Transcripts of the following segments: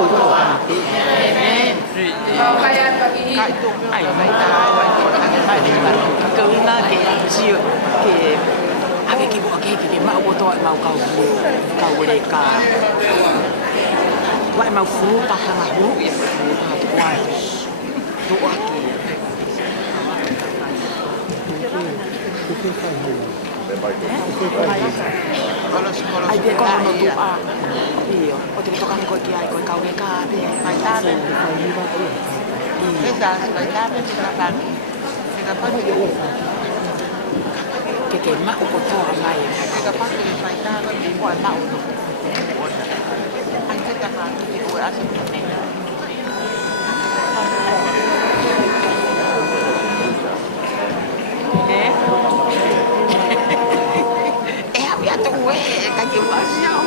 ai mai mai di ba ko na ke si ke ake ki bo ke ma o to ma ka le ka wa ma fu ta ha ma hu ya fu ta wa to ake ai de ko no tu a io o te toccare con chi hai con caude cade mai tardi esatto mai tardi si tratta che ma o to mai che fa che mai tardi di qua ma o anche da parte di cui assolutamente cái mà sao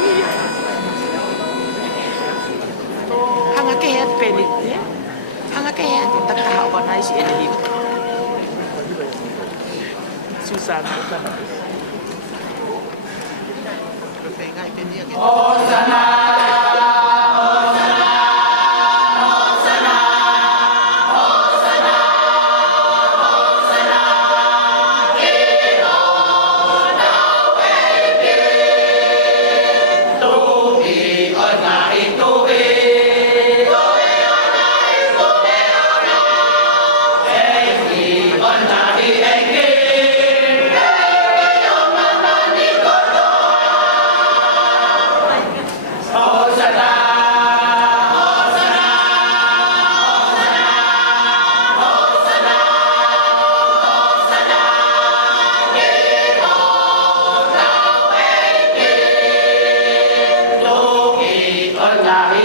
hanga cái hết penit ya hanga cái hết tak tahu apa nai si ini susah Nah,